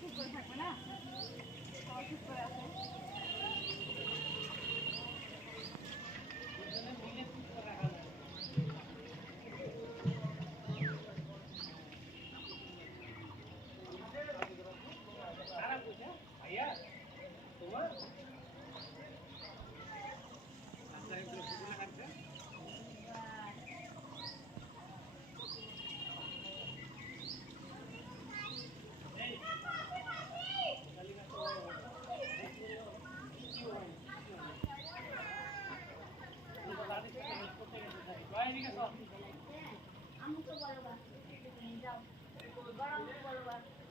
ঠিক করে থাকবে না, সবাই ঠিক করে আছে। ভাইয়া তোমার আমি তো বড় বাচ্চা যাও, বড় বড় বাচ্চা